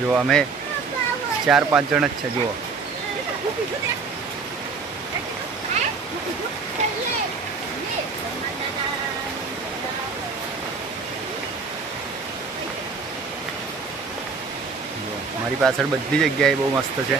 જો અમે 4-5 જણ જ છે જુઓ। મારી પાછળ બધી જગ્યાએ બહુ મસ્ત છે।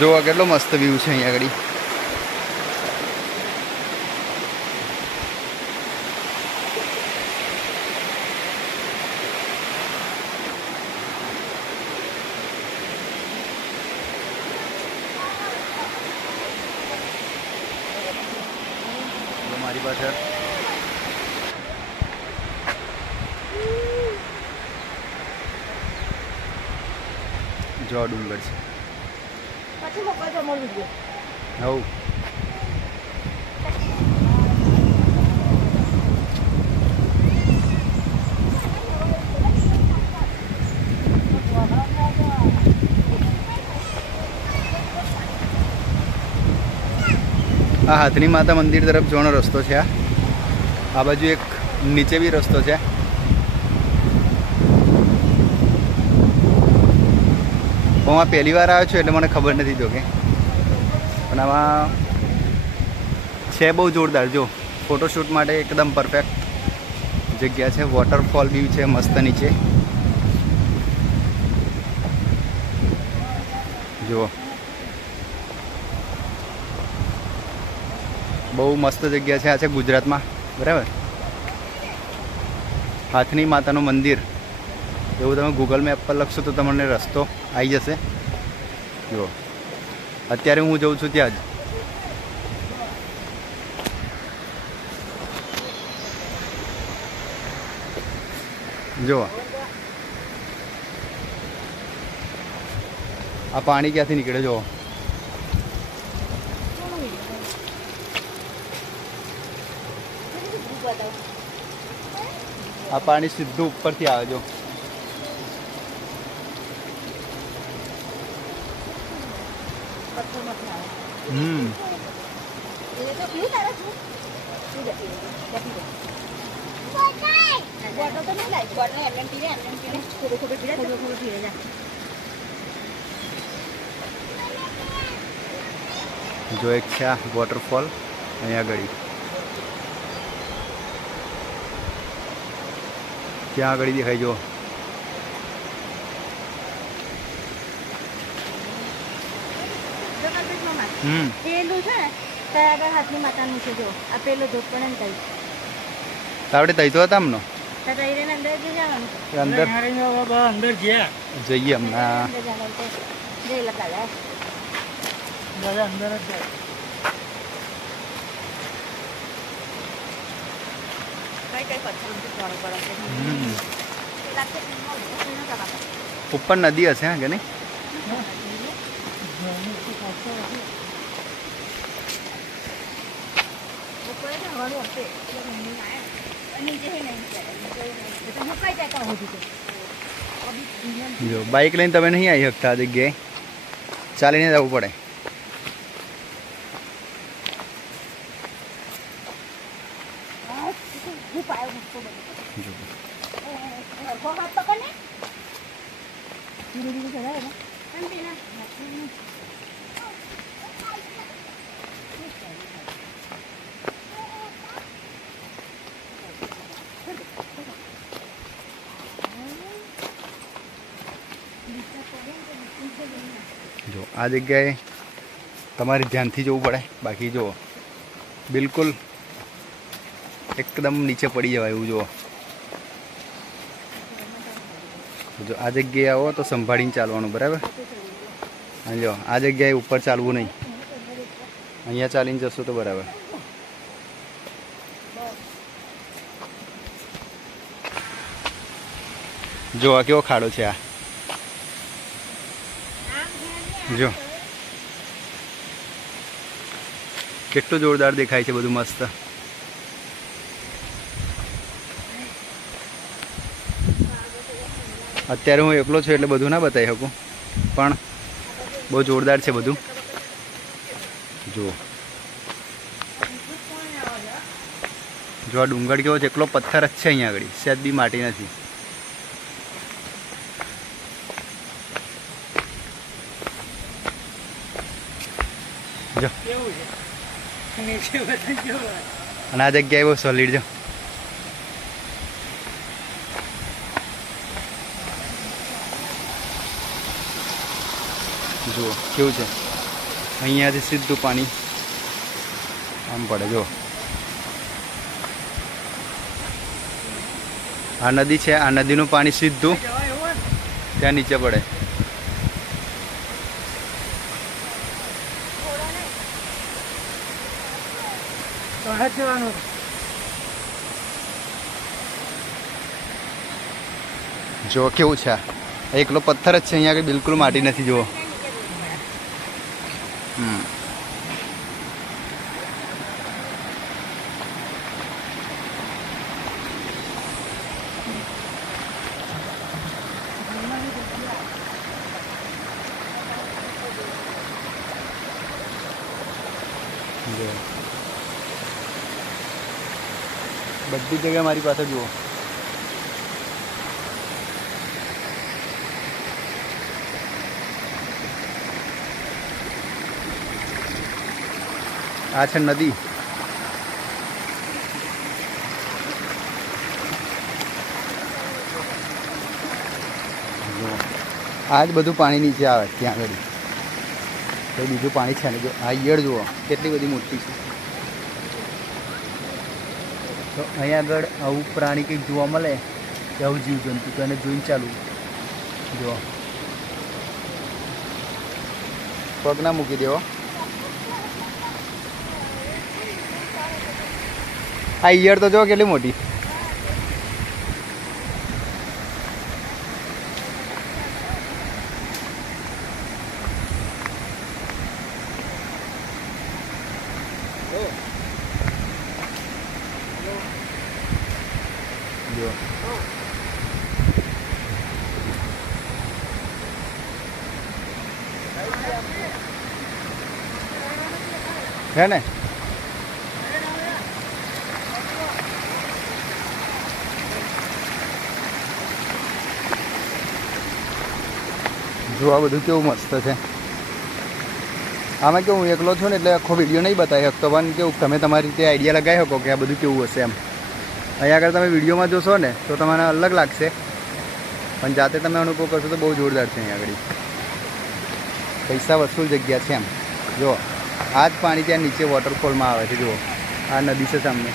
જો કેટલો મસ્ત વ્યૂ છે અહીંયા આગળ। મારી પાસે જો ડુંગર છે। હવ આ હાથની માતા મંદિર તરફ જવાનો રસ્તો છે। આ બાજુ એક નીચે બી રસ્તો છે। હું આ પહેલી વાર આવ્યો છું એટલે મને ખબર નથી જો કે પણ આમાં છે બહુ જોરદાર। જો ફોટોશૂટ માટે એકદમ પરફેક્ટ જગ્યા છે। વોટરફોલ બી છે મસ્ત નીચે જુઓ। બહુ મસ્ત જગ્યા છે। આ છે ગુજરાતમાં બરાબર। હાથની માતાનું મંદિર એવું તમે ગૂગલ મેપ પર લખશો તો તમને રસ્તો આવી જશે। જુઓ અત્યારે હું જઉં છું ત્યાં જ। જુઓ આ પાણી ક્યાંથી નીકળે જુઓ। આ પાણી સીધું ઉપરથી આવે જો। जो एक છે वॉटरफॉल અહીંયા આગળ ત્યાં આગળ દેખાય જો। પેલું છે ને ત્યાં આગળ હાથની માતાનું છે જો। આ પેલો ધોધ પણ તઈ તાવડે તઈ તો હતા અમનો અંદર જવાનું અંદર જઈએ હમણાં જઈ લગાડે અંદર જ ઉપર નદી હશે હા કે નહીં? જો બાઇક લઈને તમે નહીં આવી શકતા આ જગ્યાએ, ચાલીને જવું પડે। જો આ જગ્યાએ તમારે ધ્યાનથી જોવું પડે, બાકી જુઓ બિલકુલ એકદમ નીચે પડી જવાય એવું જુઓ. જો આ જગ્યાએ આવો તો સંભાળીને ચાલવાનું, બરાબર. અને જો આ જગ્યાએ ઉપર ચાલવું નહીં, અહીંયા ચાલીને જશો તો બરાબર. જો આ કેવો ખાડો છે, આ જો કેટલું જોરદાર દેખાય છે, બધું મસ્ત. અત્યારે હું એકલો છું એટલે બધું ના બતાવી શકું, પણ બહુ જોરદાર છે બધું. જુઓ જો આ ડુંગર કેવો છે, એકલો પથ્થર જ છે અહીંયા આગળ, સહેજ બી માટી નથી. જો અને આ જગ્યાએ બહુ સોલિડ. જો જુઓ કેવું છે, અહીંયાથી સીધું પાણી આમ પડે. જો આ નદી છે, આ નદીનું પાણી સીધું ત્યાં નીચે પડે. જો કેવું છે, એકલો પથ્થર જ છે અહીંયા આગળ, બિલકુલ માટી નથી. જુઓ બધી જગ્યાએ મારી પાસે જુઓ. આ છે નદી. આ જ બધું પાણી નીચે આવે ત્યાં આગળ, તો બીજું પાણી છે ને. જો આ ઈયળ જુઓ કેટલી બધી મોટી છે. તો અહીંયા આગળ આવું પ્રાણી કંઈક જોવા મળે, આવું જીવજંતુ, તો એને જોઈને ચાલુ. જો પગ ના મૂકી દેવો. આ ઈયળ તો જો કેટલી મોટી. જો है ने जो आ बधु केवुं मस्त है। आमां केवुं एकलो छुं ने एटले आखो विडियो नहीं बतावी शकतो, पण केवुं तमे तमारी रीते आइडिया लगावी शको कि आ बधुं केवुं हशे एम। अहीं आगळ तमे विडियोमां जोशो ने तो तमने अलग लागशे, पण जाते तमे अनुभव करशो तो बहु जोरदार छे। अहीं आगळ पैसा वसूल जग्या छे एम। जो आज पानी त्या नीचे वॉटरफॉल में आवे छे। जो आ नदी से सामने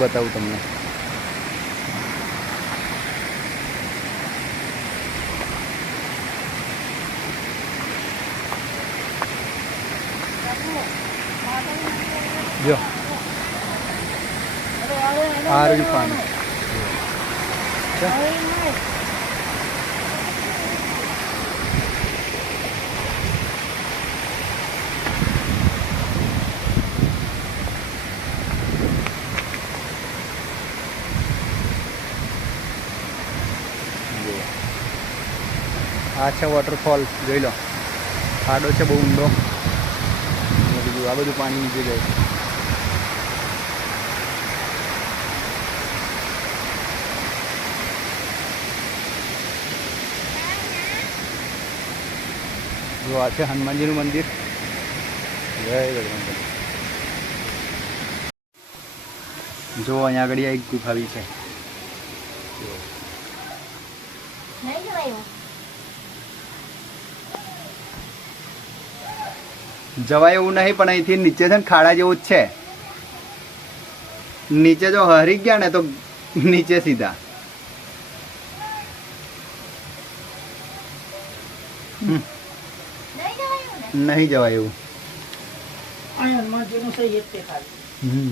बताऊँ तमने। जो आ रही पानी आ छे वॉटरफॉल જોઈ લો। ખાડો છે બહુ ઊંડો, આ બધું પાણી નીચે જાય। જો આ છે હનુમાનજીનું મંદિર। જય બજરંગબલી। જો અહીંયા આગળ એક ગુફા બી છે। જવાય એવું નહીં, પણ અહીંથી નીચે છે ને ખાડા જેવું જ છે. નીચે જો હરી ગયા ને તો નીચે સીધા. નહીં જવાયું ને? નહીં જવાય એવું. આ હનુમાનજીનું છે એ જ તે ખાલી.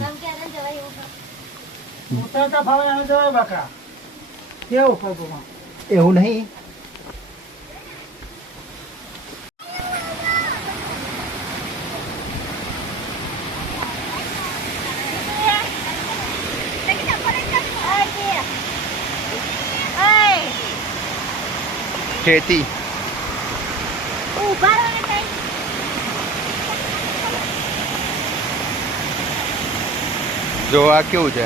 કેમ કે આને જવાય એવું છે? ઉતરતા ફાવે આને જવાય બાકા. કેવું પગમાં? એવું નહીં. ખેતી ઊભા રહો ને કઈ. જો આ કેવું છે.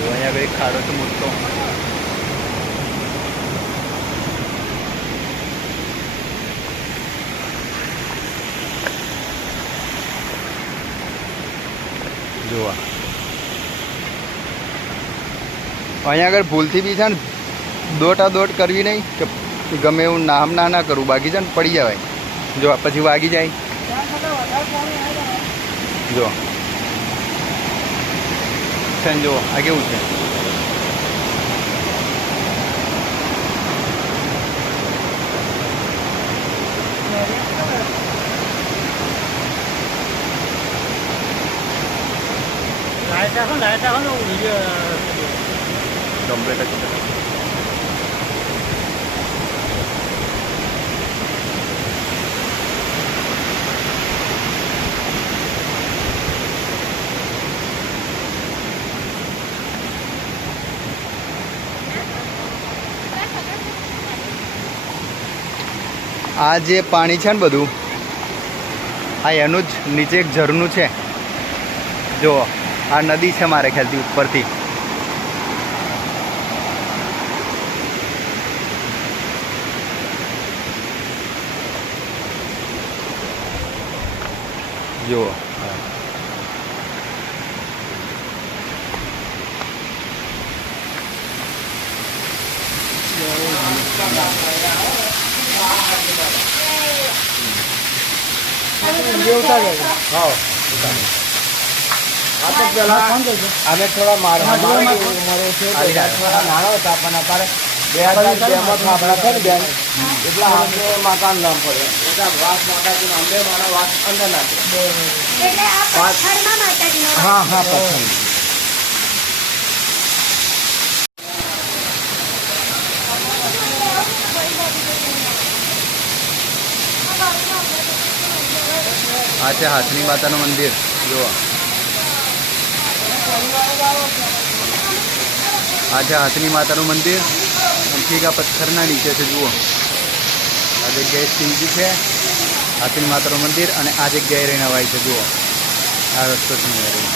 જો અહીંયા આગળ એક ખાડો છે મોટો. જોવા અહીંયા આગળ ભૂલથી બી છે ને દોટ કરવી નહીં કે ગમે એવું નામ ના કરવું, બાકી છે ને પડી જવાય. જો પછી વાગી જાય. જો છે ને, જો આ કેવું છે. લાઈટ રાખો ને કમ્પ્લીટ જ છે. આ જે પાણી છે ને બધું, આ એનું જ નીચે એક ઝરણું છે. જો આ નદી છે મારે ખ્યાલથી ઉપરથી. જુઓ અમે થોડા મારા ઉંમરે છે થોડા નાના હતા, પણ અત્યારે 2002 માં આપણા છે ને બેન, એટલે આપણે મકાન નામ પડે એટલે વાસ માતાજી અંબે મારા વાસ અંદર નાખે. એટલે આ પથ્થરમાં માતાજીનો વાસ. હા હા પસંદ. આ છે હાથની માતાનું મંદિર. જુઓ આ છે હાથની માતાનું મંદિર. ઠીક આ પથ્થરના નીચે છે. જુઓ આ જગ્યાએ શિવજી છે, હાથની માતાનું મંદિર, અને આ જગ્યાએ રહીને અવાય છે. જુઓ આ રસ્તો છે અહીંયા રહીને.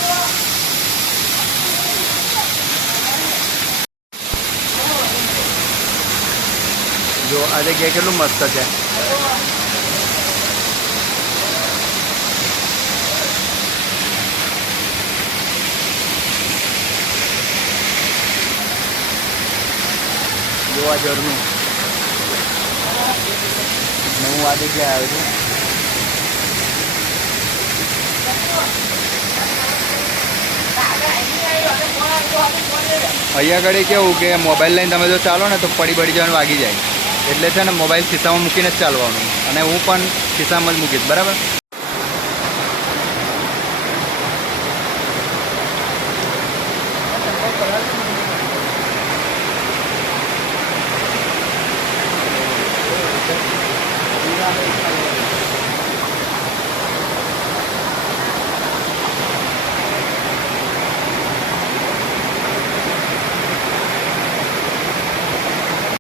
જો આ જગ્યા કેટલું મસ્ત છે. જો આ ઝરણું, ને હું આ જગ્યાએ આવ્યો છું. અહીંયા આગળ કેવું કે મોબાઈલ લઈને તમે જો ચાલો ને તો પડી જવાનું વાગી જાય. એટલે છે ને મોબાઈલ ખિસ્સામાં મૂકીને જ ચાલવાનું. અને હું પણ ખિસ્સામાં જ મૂકીશ, બરાબર.